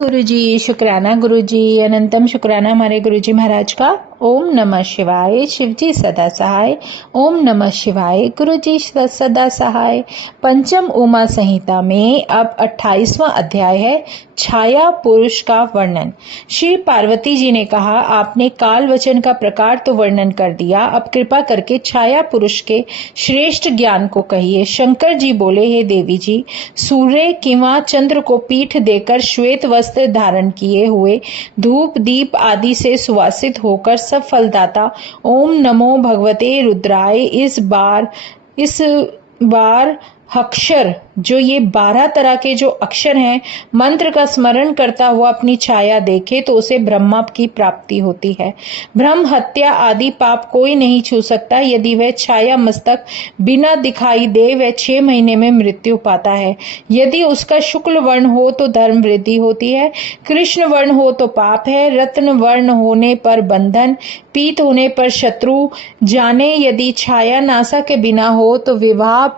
गुरुजी शुक्राना गुरुजी अनंतम शुक्राना हमारे गुरुजी महाराज का। ओम नमः शिवाय। शिवजी सदा सहाय। ओम नमः शिवाय। गुरुजी सदा सहाय। पंचम उमा संहिता में अब 28वां अध्याय है, छाया पुरुष का वर्णन। श्री पार्वती जी ने कहा, आपने काल वचन का प्रकार तो वर्णन कर दिया, अब कृपा करके छाया पुरुष के श्रेष्ठ ज्ञान को कहिए। शंकर जी बोले, हे देवी जी, सूर्य किंवा चंद्र को पीठ देकर श्वेत वस्त्र धारण किए हुए धूप दीप आदि से सुवासित होकर सब फलदाता ओम नमो भगवते रुद्राय इस बार अक्षर, जो ये 12 तरह के जो अक्षर हैं, मंत्र का स्मरण करता हुआ अपनी छाया देखे तो उसे ब्रह्मा की प्राप्ति होती है। ब्रह्म हत्या आदि पाप कोई नहीं छू सकता। यदि वह छाया मस्तक बिना दिखाई दे वह 6 महीने में मृत्यु पाता है। यदि उसका शुक्ल वर्ण हो तो धर्म वृद्धि होती है, कृष्ण वर्ण हो तो पाप है, रत्न वर्ण होने पर बंधन, पीत होने पर शत्रु जाने। यदि छाया नासा के बिना हो तो विवाह,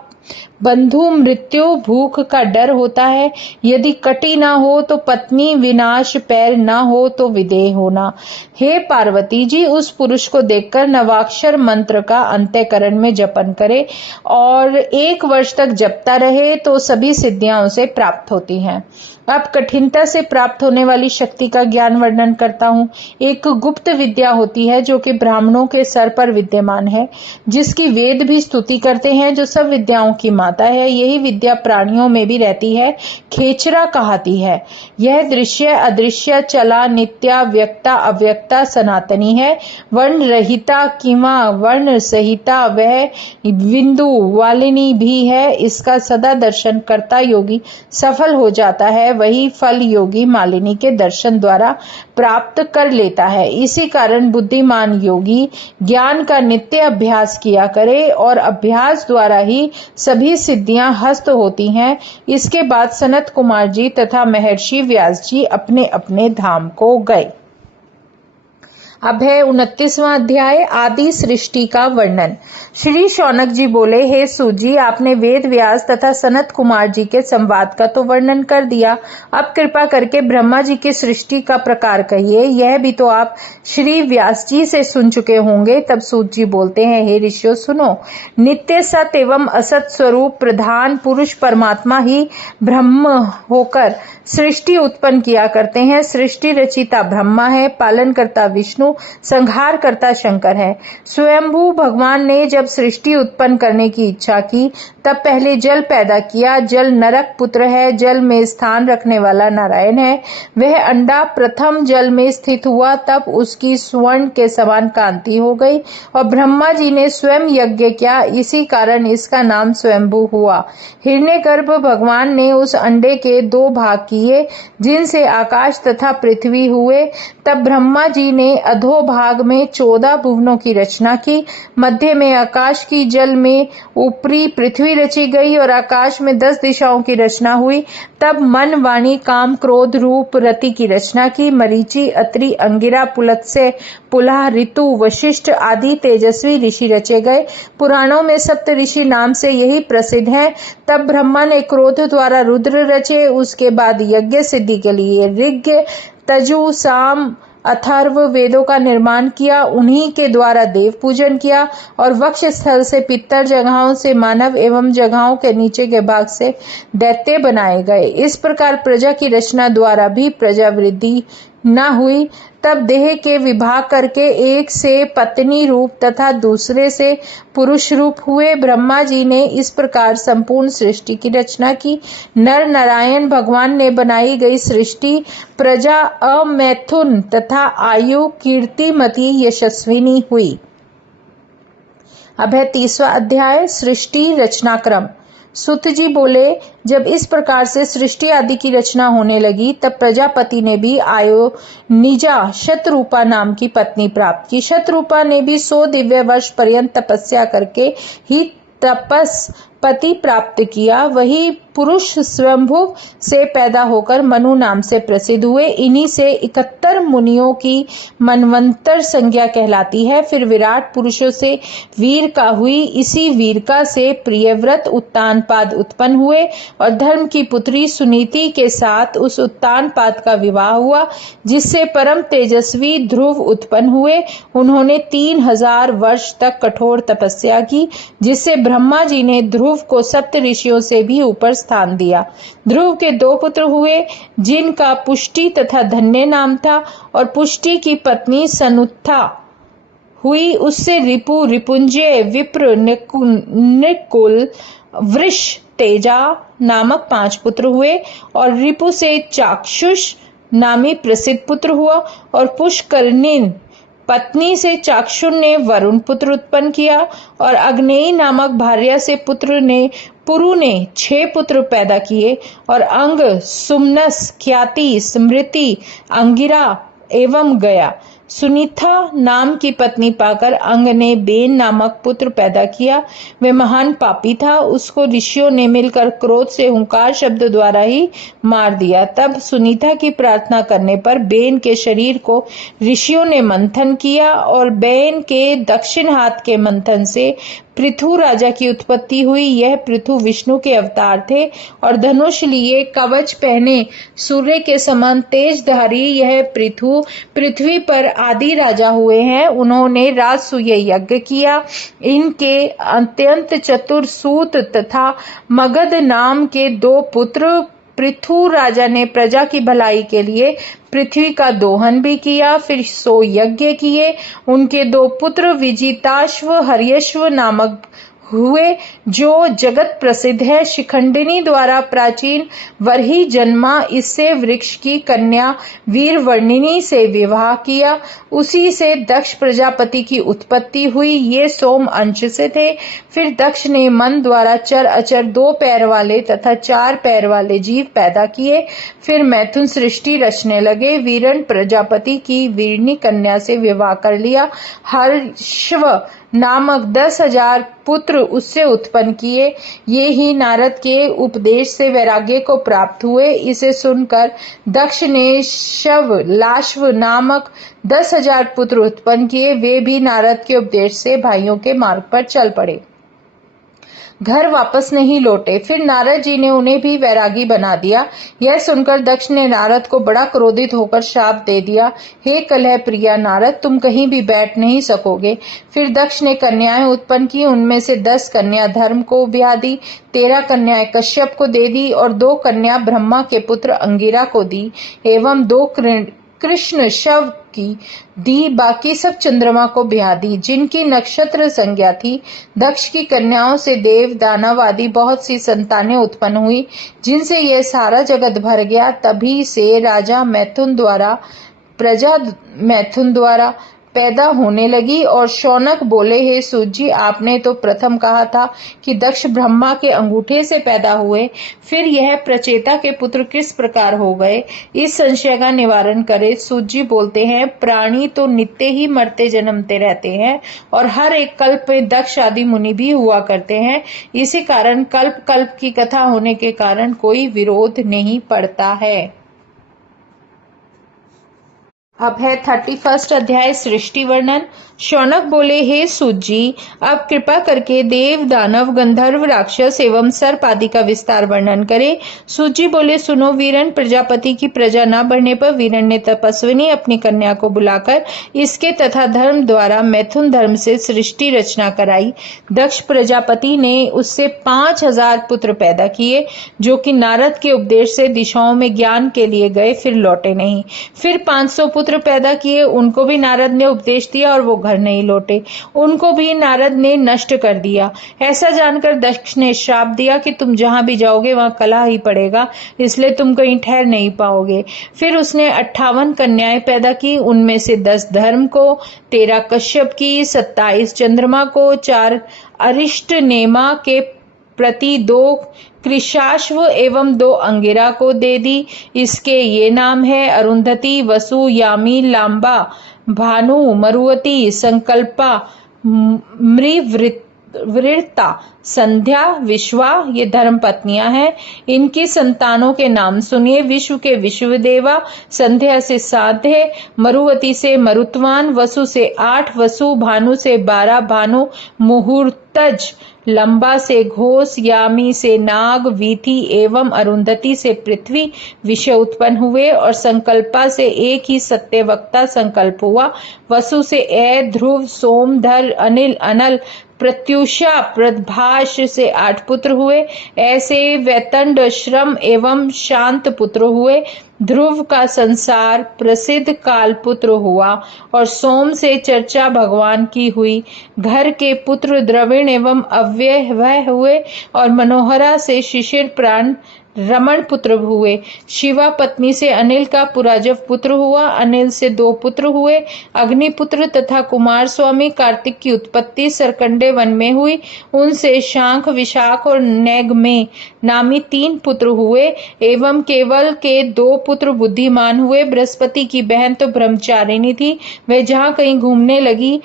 बंधु मृत्यु, भूख का डर होता है। यदि कटी ना हो तो पत्नी, विनाश, पैर ना हो तो विदेह होना। हे पार्वती जी, उस पुरुष को देखकर नवाक्षर मंत्र का अंतःकरण में जपन करे और 1 वर्ष तक जपता रहे तो सभी सिद्धियां उसे प्राप्त होती हैं। अब कठिनता से प्राप्त होने वाली शक्ति का ज्ञान वर्णन करता हूँ। एक गुप्त विद्या होती है जो कि ब्राह्मणों के सर पर विद्यमान है, जिसकी वेद भी स्तुति करते हैं, जो सब विद्याओं की माता है। यही विद्या प्राणियों में भी रहती है, खेचरा कहती है। यह दृश्य अदृश्य, चला, नित्या, व्यक्ता अव्यक्ता, सनातनी है। वर्ण रहिता किंवा वर्ण सहिता वह बिंदु वालिनी भी है। इसका सदा दर्शन करता योगी सफल हो जाता है। वही फल योगी मालिनी के दर्शन द्वारा प्राप्त कर लेता है। इसी कारण बुद्धिमान योगी ज्ञान का नित्य अभ्यास किया करे और अभ्यास द्वारा ही सभी सिद्धियां हस्त होती हैं। इसके बाद सनत कुमार जी तथा महर्षि व्यास जी अपने अपने धाम को गए। अब है 29वां अध्याय, आदि सृष्टि का वर्णन। श्री शौनक जी बोले, हे सूजी, आपने वेद व्यास तथा सनत कुमार जी के संवाद का तो वर्णन कर दिया, अब कृपा करके ब्रह्मा जी की सृष्टि का प्रकार कहिए। यह भी तो आप श्री व्यास जी से सुन चुके होंगे। तब सूत जी बोलते हैं, हे ऋषियों सुनो, नित्य सत एवं असत स्वरूप प्रधान पुरुष परमात्मा ही ब्रह्म होकर सृष्टि उत्पन्न किया करते हैं। सृष्टि रचिता ब्रह्मा है, पालन करता विष्णु, संहार करता शंकर है। स्वयंभू भगवान ने जब सृष्टि उत्पन्न करने की इच्छा की तब पहले जल पैदा किया। जल नरक पुत्र है, जल में स्थान रखने वाला नारायण है। वह अंडा प्रथम जल में स्थित हुआ, तब उसकी स्वर्ण के समान कांति हो गई और ब्रह्मा जी ने स्वयं यज्ञ किया, इसी कारण इसका नाम स्वयंभू हुआ। हिरण्यगर्भ भगवान ने उस अंडे के 2 भाग किए, जिनसे आकाश तथा पृथ्वी हुए। तब ब्रह्मा जी ने अधोभाग में 14 भुवनों की रचना की, मध्य में आकाश की, जल में ऊपरी पृथ्वी रची गई और आकाश में 10 दिशाओं की रचना हुई। तब मन, वाणी, काम, क्रोध, रूप, रति की रचना की। मरीचि, अत्रि, अंगिरा, पुलत्स्य, पुलह, ऋतु, वशिष्ठ आदि तेजस्वी ऋषि रचे गए। पुराणों में सप्त ऋषि नाम से यही प्रसिद्ध हैं। तब ब्रह्मा ने क्रोध द्वारा रुद्र रचे। उसके बाद यज्ञ सिद्धि के लिए ऋग, तजु, साम, अथर्व वेदों का निर्माण किया। उन्हीं के द्वारा देव पूजन किया और वक्ष स्थल से पितर, जगहों से मानव एवं जगहों के नीचे के भाग से दैत्य बनाए गए। इस प्रकार प्रजा की रचना द्वारा भी प्रजा वृद्धि न हुई। तब देह के विभाग करके एक से पत्नी रूप तथा दूसरे से पुरुष रूप हुए। ब्रह्मा जी ने इस प्रकार संपूर्ण सृष्टि की रचना की। नर नारायण भगवान ने बनाई गई सृष्टि प्रजा अमैथुन तथा आयु कीर्तिमती यशस्विनी हुई। अब है 30वां अध्याय, सृष्टि रचनाक्रम। सुत जी बोले, जब इस प्रकार से सृष्टि आदि की रचना होने लगी तब प्रजापति ने भी आयोनिजा शतरूपा नाम की पत्नी प्राप्त की। शतरूपा ने भी 100 दिव्य वर्ष पर्यंत तपस्या करके ही तपस पति प्राप्त किया। वही पुरुष स्वयंभुव से पैदा होकर मनु नाम से प्रसिद्ध हुए। इन्हीं से 71 मुनियों की मनवंतर संज्ञा कहलाती है। फिर विराट पुरुषों से वीरका हुई। इसी वीरका से प्रियव्रत उत्तानपाद उत्पन्न हुए और धर्म की पुत्री सुनीति के साथ उस उत्तानपाद का विवाह हुआ, जिससे परम तेजस्वी ध्रुव उत्पन्न हुए। उन्होंने 3000 वर्ष तक कठोर तपस्या की, जिससे ब्रह्मा जी ने ध्रुव को सप्त ऋषियों से भी ऊपर स्थान दिया। ध्रुव के 2 पुत्र हुए, जिनका पुष्टि तथा धन्य नाम था, और पुष्टि की पत्नी सनुत्था हुई। उससे रिपु, रिपुंजय, विप्र, निकुल, वृष, तेजा नामक 5 पुत्र हुए। और रिपु से चाक्षुष नामी प्रसिद्ध पुत्र हुआ। और पुष्करनिन पत्नी से चाक्षुष ने वरुण पुत्र उत्पन्न किया। और अग्नेयी नामक भार्या से पुरु ने 6 पुत्र पैदा किए। और अंग, सुमनस, ख्याति, स्मृति, अंगिरा एवं गया। सुनीता नाम की पत्नी पाकर अंग ने बेन नामक पुत्र पैदा किया। वह महान पापी था। उसको ऋषियों ने मिलकर क्रोध से हुंकार शब्द द्वारा ही मार दिया। तब सुनीता की प्रार्थना करने पर बेन के शरीर को ऋषियों ने मंथन किया और बेन के दक्षिण हाथ के मंथन से पृथु राजा की उत्पत्ति हुई। यह पृथु विष्णु के अवतार थे और धनुष लिए, कवच पहने, सूर्य के समान तेजधारी यह पृथु पृथ्वी पर आदि राजा हुए हैं। उन्होंने राजसूय यज्ञ किया। इनके अत्यंत चतुर सूत तथा मगध नाम के 2 पुत्र पृथु राजा ने प्रजा की भलाई के लिए पृथ्वी का दोहन भी किया। फिर 100 यज्ञ किए। उनके 2 पुत्र विजिताश्व, हर्यश्व नामक हुए, जो जगत प्रसिद्ध है। शिखंडिनी द्वारा प्राचीन वरही जन्मा। इससे वृक्ष की कन्या वीरवर्णिनी से विवाह किया। उसी से दक्ष प्रजापति की उत्पत्ति हुई। ये सोम अंश से थे। फिर दक्ष ने मन द्वारा चर अचर 2 पैर वाले तथा 4 पैर वाले जीव पैदा किए। फिर मैथुन सृष्टि रचने लगे। वीरण प्रजापति की वीरनी कन्या से विवाह कर लिया। हर्षव नामक 10,000 पुत्र उससे उत्पन्न किए। ये ही नारद के उपदेश से वैराग्य को प्राप्त हुए। इसे सुनकर दक्ष ने शव, लाश्व नामक 10,000 पुत्र उत्पन्न किए। वे भी नारद के उपदेश से भाइयों के मार्ग पर चल पड़े, घर वापस नहीं लौटे। फिर नारद जी ने उन्हें भी वैरागी बना दिया। यह सुनकर दक्ष ने नारद को बड़ा क्रोधित होकर शाप दे दिया, हे कलह प्रिया नारद, तुम कहीं भी बैठ नहीं सकोगे। फिर दक्ष ने कन्याएं उत्पन्न की। उनमें से 10 कन्या धर्म को ब्याह दी, 13 कन्याएं कश्यप को दे दी और 2 कन्या ब्रह्मा के पुत्र अंगिरा को दी एवं 2 कृष्ण शव की दी। बाकी सब चंद्रमा को ब्याह दी, जिनकी नक्षत्र संज्ञा थी। दक्ष की कन्याओं से देव, दानव आदि बहुत सी संतानें उत्पन्न हुई, जिनसे यह सारा जगत भर गया। तभी से राजा मैथुन द्वारा प्रजा मैथुन द्वारा पैदा होने लगी। और शौनक बोले, हे सूत जी, आपने तो प्रथम कहा था कि दक्ष ब्रह्मा के अंगूठे से पैदा हुए, फिर यह प्रचेता के पुत्र किस प्रकार हो गए? इस संशय का निवारण करे। सूत जी बोलते हैं, प्राणी तो नित्य ही मरते जन्मते रहते हैं और हर एक कल्प में दक्ष आदि मुनि भी हुआ करते हैं। इसी कारण कल्प कल्प की कथा होने के कारण कोई विरोध नहीं पड़ता है। अब है 31 अध्याय सृष्टि वर्णन। शौनक बोले, हे सूत जी, अब कृपा करके देव, दानव, गंधर्व, राक्षस एवं सर्प आदि का विस्तार वर्णन करें। सूत जी बोले, सुनो वीरन, प्रजापति की प्रजा न बढ़ने पर वीरन ने तपस्विनी अपनी कन्या को बुलाकर इसके तथा धर्म द्वारा मैथुन धर्म से सृष्टि रचना कराई। दक्ष प्रजापति ने उससे 5000 पुत्र पैदा किए, जो कि नारद के उपदेश से दिशाओं में ज्ञान के लिए गए, फिर लौटे नहीं। फिर 500 पुत्र पैदा किए, उनको भी नारद ने उपदेश दिया और वो घर नहीं लौटे, उनको भी नारद ने नष्ट कर दिया। ऐसा जानकर दक्ष ने श्राप दिया कि तुम जहां भी जाओगे वहां कलह ही पड़ेगा, इसलिए तुम कहीं ठहर नहीं पाओगे। फिर उसने 58 कन्याएं पैदा की, उनमें से 10 धर्म को, 13 कश्यप की, 27 चंद्रमा को, 4 अरिष्ट नेमा के प्रति, 2 कृशाश्व एवं 2 अंगिरा को दे दी। इसके ये नाम है अरुंधति, वसु, यामी, लांबा, भानु, मरुवती, संकल्पा, वृत्ता, संध्या, विश्वा ये धर्म पत्नियां हैं। इनकी संतानों के नाम सुनिए। विश्व के विश्वदेवा, संध्या से साध्य, मरुवती से मरुत्वान, वसु से 8 वसु, भानु से 12 भानु, मुहूर्तज, लंबा से घोष, यामी से नाग, वीथी एवं अरुंधति से पृथ्वी विषय उत्पन्न हुए और संकल्पा से एक ही सत्यवक्ता संकल्प हुआ। वसु से ए, ध्रुव, सोमधर, अनिल, अनल, प्रत्युषा, प्रभाष से 8 पुत्र हुए। ऐसे वैतंड, श्रम एवं शांत पुत्र हुए। ध्रुव का संसार प्रसिद्ध काल पुत्र हुआ और सोम से चर्चा भगवान की हुई। घर के पुत्र द्रविण एवं अव्यय हुए और मनोहरा से शिशिर प्राण रमण पुत्र हुए। शिवा पत्नी से अनिल का पुराजव पुत्र हुआ। अनिल से 2 पुत्र हुए, अग्निपुत्र तथा कुमार स्वामी। कार्तिक की उत्पत्ति सरकंडे वन में हुई। उनसे शांख, विशाख और नैगमे नामी 3 पुत्र हुए एवं केवल के 2 पुत्र बुद्धिमान हुए। बृहस्पति की बहन तो ब्रह्मचारिणी थी, वह जहाँ कहीं घूमने लगी।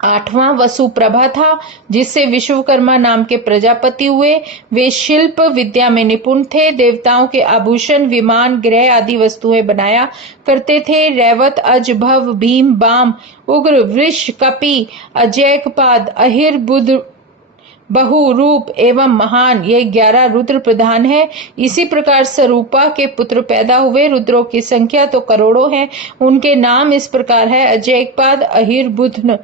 8वां वसु प्रभा था, जिससे विश्वकर्मा नाम के प्रजापति हुए। वे शिल्प विद्या में निपुण थे। देवताओं के आभूषण, विमान, ग्रह आदि वस्तुएं बनाया करते थे। रैवत, अज, भव, भीम, बाम, उग्र, वृष, कपि, अजैकपाद, अहिर, बुध, बहु, रूप एवं महान ये 11 रुद्र प्रधान है। इसी प्रकार सरूपा के पुत्र पैदा हुए। रुद्रों की संख्या तो करोड़ों है। उनके नाम इस प्रकार है: अजैकपाद, अहिर, बुध,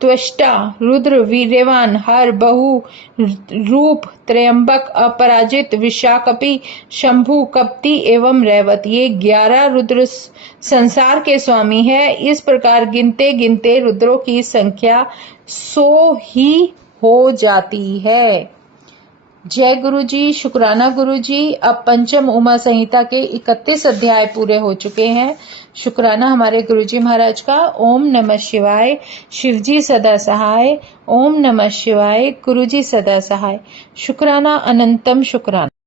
त्वष्टा, रुद्र, वीर्यवान, हर, बहु, रूप, त्रयंबक, अपराजित, विशाकपि, शंभु, कप्ति एवं रैवत ये 11 रुद्र संसार के स्वामी है। इस प्रकार गिनते गिनते रुद्रों की संख्या 100 ही हो जाती है। जय गुरु जी, शुक्राना गुरु जी। अब पंचम उमा संहिता के 31 अध्याय पूरे हो चुके हैं। शुक्राना हमारे गुरु जी महाराज का। ओम नमः शिवाय। शिवजी सदा सहाय। ओम नमः शिवाय। गुरु जी सदा सहाय। शुक्राना अनंतम शुक्राना।